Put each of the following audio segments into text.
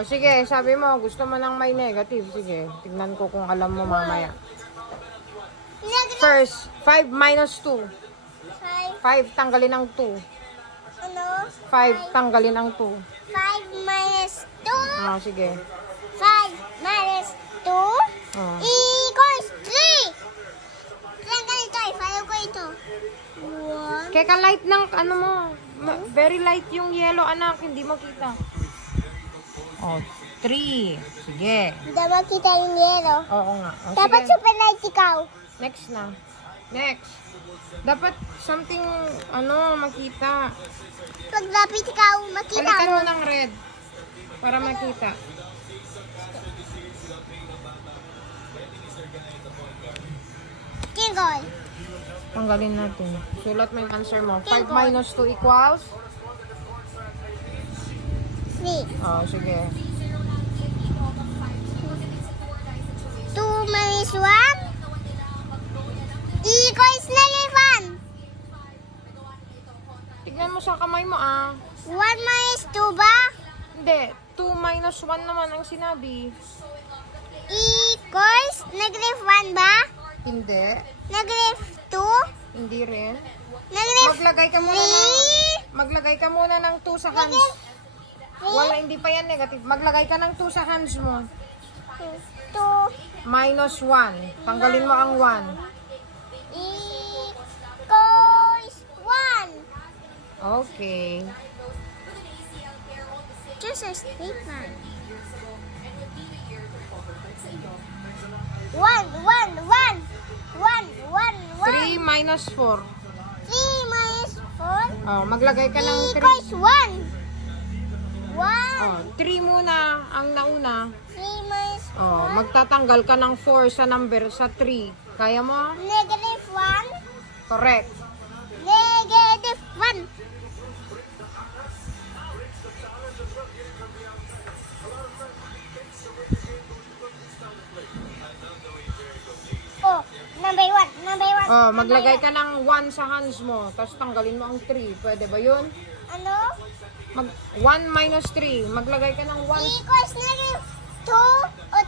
Oh, sige, sabi mo, gusto mo ng may negative. Sige, tignan ko kung alam mo mamaya. Negative First, 5 minus 2. 5. 5 tanggalin ang 2. Ano? 5 tanggalin ang 2. 5 minus 2. Oh, sige. 5 minus 2 Oh. equals 3. Kaya ganito, i-follow ko ito. 1. Kaya light ng ano mo. Very light yung yellow, anak. Hindi makita. Oh, 3. Sige. Hindi makita yung yellow. Oo nga. Oh, Dapat sige. super light ikaw. Next na. Next. Dapat something, makita. Pag lapit ikaw, makita Palitan mo. mo ng red. Para makita. Jingle. Tanggalin natin. Sulat mo yung answer mo. 5 Tingle. minus 2 equals? 3. Oh, sige. 2 minus 1 equals negative 1. Tignan mo sa kamay mo, ah. 1 minus 2 ba? Hindi. 2 minus 1 naman ang sinabi. Equals negative 1 ba? Hindi. Negative 2? Hindi rin. Negative Maglagay ka muna maglagay ka muna ng 2 sa hands. 3? Wala, hindi pa yan negative. Maglagay ka ng 2 sa hands mo. 2 Minus 1. Tanggalin mo ang 1. equals 1. Okay. Just a straight line. 1, 1, 1. 1, 1, 1. 3 minus 4. 3 minus 4 Oh, maglagay ka ng 3. equals 1. 1. Oh, 3 muna ang nauna. 3 minus Oh, magtatanggal ka ng 4 sa number sa 3. Kaya mo? negative 1. Correct. Negative 1. Oh, number 1. Number 1. Oh, maglagay ka ng 1 sa hands mo, tapos tanggalin mo ang 3. Pwede ba 'yun? Ano? 1 minus 3. Maglagay ka ng 1. Equals negative 2 o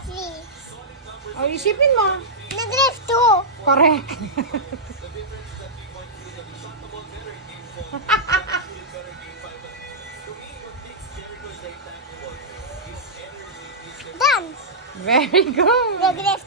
3? Oh, isipin mo. Negative 2. Correct. Done. Very good. Negative